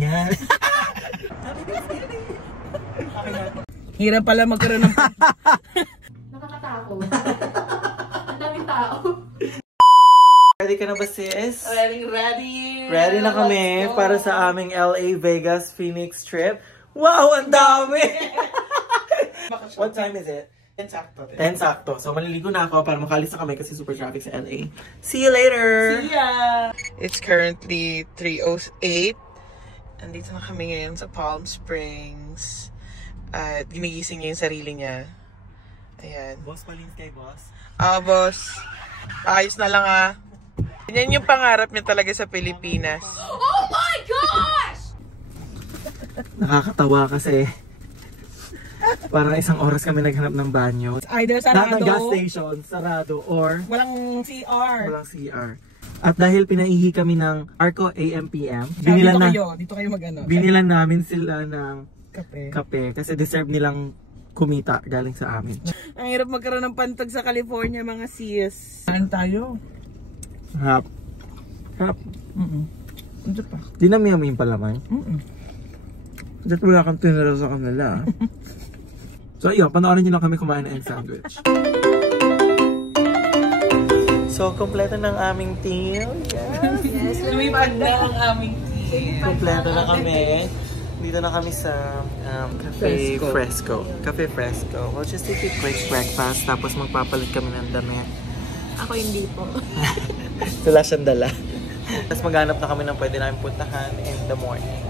Yan. Happy Thanksgiving! Okay na. Hirap pala magkaroon ng... Nakakatakot. Ang daming tao. Ready ka na ba, sis? Ready! Ready na kami para sa aming LA, Vegas, Phoenix trip. Wow, ang dami! What time is it? 10 sakto. 10 sakto. So, maliligo na ako para makalis na kami kasi super traffic sa LA. See you later! See ya! It's currently 3:08. Andito na kami ngayon sa Palm Springs. At ginigising niya yung sarili niya. Ayan. Boss, palins kay boss. Boss. Ayos na lang Yan yung pangarap niya talaga sa Pilipinas. Oh my gosh! Nakakatawa kasi parang isang oras kami naghanap ng banyo. Either Lahat sarado. ng gas station, sarado, or Walang CR. walang CR. At dahil pinaihi kami ng Arco AM/PM, Dito kayo mag-ano. binilan namin sila ng Kape. kape kasi deserve nilang kumita galing sa amin. Ang hirap magkaroon ng pantog sa California, mga sis. Saan tayo? Hap. Ano pa? Di na miyamin palaman. Dito wala kang tinira sa kanila. So ayun, panoorin nyo lang kami kumain ng sandwich. So, kompleto ng aming team. Yes, lumipad na ang aming team. Kompleto na kami. Dito na kami sa Cafe Fresco. Cafe Fresco. We'll just take a quick breakfast tapos magpapalit kami ng damit. Ako hindi po. Wala siyang dala. Tapos maghanap na kami ng pwede namin puntahan in the morning.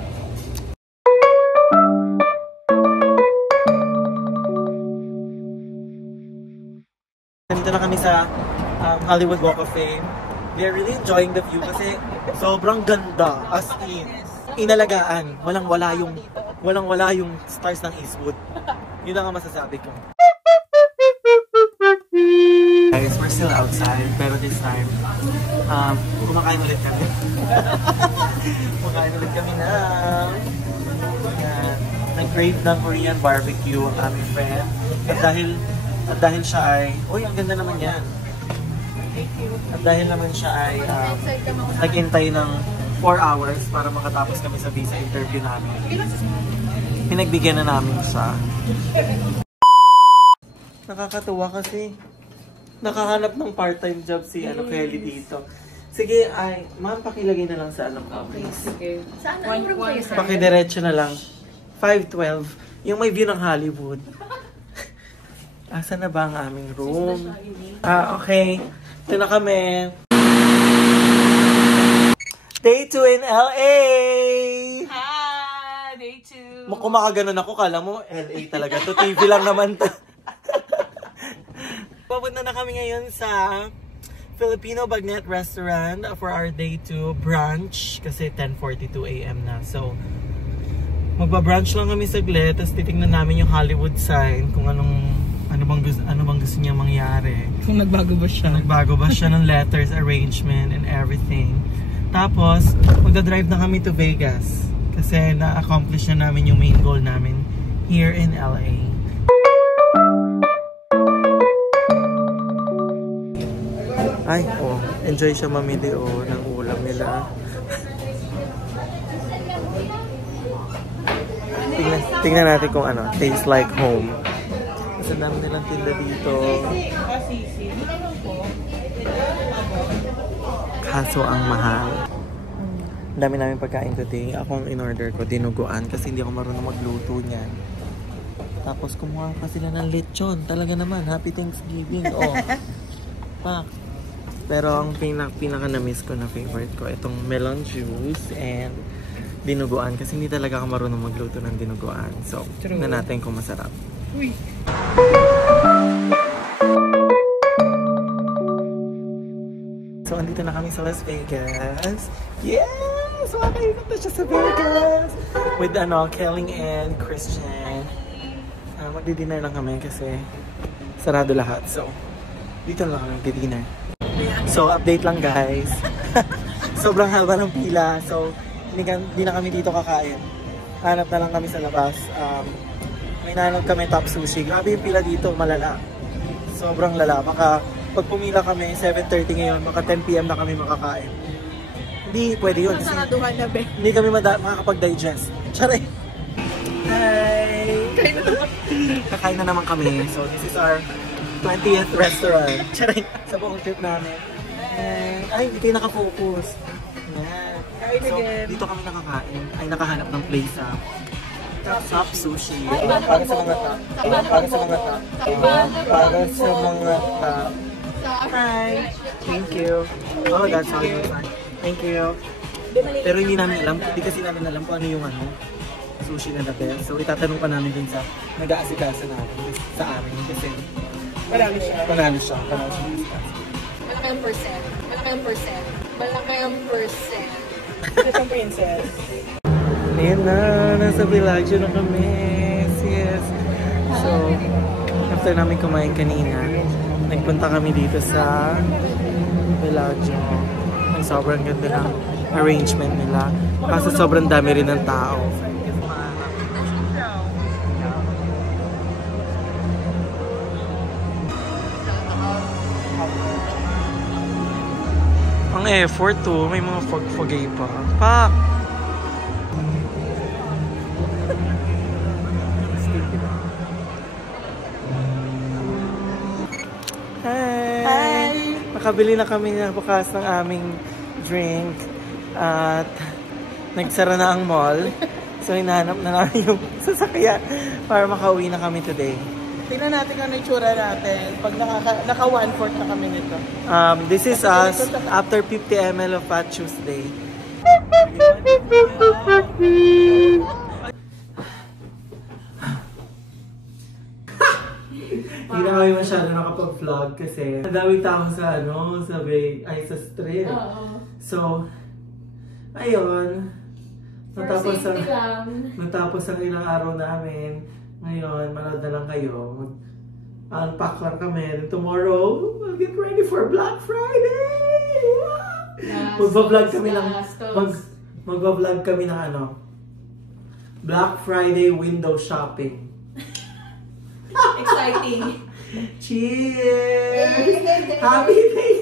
Dito na kami sa Hollywood Walk of Fame. They're really enjoying the view kasi sobrang ganda. As in, inalagaan. Walang-wala yung stars ng Eastwood. Yun lang ang masasabi ko. Guys, we're still outside, pero this time, kumakain ulit kami. Kumakain ulit kami na. Nag-crave ng Korean barbecue ang aming friend. At dahil siya ay, uy, ang ganda naman yan. At dahil naman siya ay nag-intay ng 4 hours para makatapos kami sa visa interview namin. Pinagbigyan na namin siya. Nakakatuwa kasi nakahanap ng part-time job si Kelly dito. Sige, ma'am, pakilagay na lang sa ko, please. Saan ang room kayo, sir? Pakidiretso na lang. 512. Yung may view ng Hollywood. Asa na ba ang aming room? Okay. Ito na kami. Day 2 in LA! Hi! Day 2! Kung makaganon ako, kala mo LA talaga to. TV lang naman to. Papunta na kami ngayon sa Filipino Bagnet Restaurant for our Day 2 brunch. Kasi 10:42 AM na. So, magba-brunch lang kami saglit. Tapos titignan namin yung Hollywood sign. Kung ano bang gusto niya mangyari. Kung nagbago ba siya ng letters, arrangement, and everything. Tapos, magdadrive na kami to Vegas. Kasi na-accomplish na namin yung main goal namin here in LA. Ay, enjoy siya mamili ng ulam nila. Tingnan natin kung tastes like home. Kasi dami nilang tinda dito. Kaso ang mahal. Dami namin pagkain today. Ako ang in-order ko, dinuguan, kasi hindi ako marunong magluto niyan. Tapos kumuha pa sila ng lechon. Talaga naman, Happy Thanksgiving. Pak. Pero ang pinaka-na-miss ko na favorite ko, itong melon juice and dinuguan. Kasi hindi talaga ako marunong magluto ng dinuguan. So, tignan natin kung masarap. Uy! So, andito na kami sa Las Vegas. Yes! Makikita na siya sa Vegas! With Kelly and Christian. Magdi-dinner lang kami kasi sarado lahat. So, dito lang kami magdi-dinner. So, update lang guys. Sobrang haba ng pila. So, hindi na kami dito kakain. Hanap na lang kami sa labas. May nahanap kami Top Sushi. Grabe yung pila dito, malala. Sobrang lala. Baka pag pumila kami, 7:30 ngayon, baka 10 PM na kami makakain. Hindi pwede yun. Kasi Saraduhan na, be. hindi kami makakapag-digest. Charay! Hi! Kakain na naman kami. So this is our 20th restaurant. Charay! Sa buong trip namin. And, ay, hindi kayo nakafocus. Yan. So, dito kami nakakain. Ay, nakahanap ng place sa Top Sushi. Para sa mga top. Para sa mga top. Para sa mga top. Hi! Thank you. Oh, that's all good. Thank you. Pero hindi namin alam, hindi kasi namin alam kung ano yung sushi na the best. So itatanong pa namin dun sa nag-aasikasa namin sa amin kasi panalo siya. Malaki ang percent. Malaki ang percent. Malaki ang percent. Isang princess. Ayan na, nasa Bellagio na kami. Yes. So, after namin kumain kanina, nagpunta kami dito sa Bellagio. Ang sobrang ganda ng arrangement nila. Kasi sobrang dami rin ng tao. Ang effort to, may mga fog-fogay pa. Pak! Hi! Nakabili na kami na bukas ng aming drink at nagsara na ang mall. So hinahanap na namin yung sasakyan para makauwi na kami today. Tingnan natin kung ano yung tsura natin pag naka 1/4 na kami nito. This is us after 50 ml of Fat Tuesday. Hindi na kami masyado nakapag-vlog kasi ang daming tao sa sa street. So, ayun. Matapos ang ilang araw namin. Ngayon, manood na lang kayo. Unpack lang kami. And tomorrow, we'll get ready for Black Friday! Magbablog kami ng magbablog kami ng Black Friday window shopping. Exciting. Cheers! Happy Thanksgiving!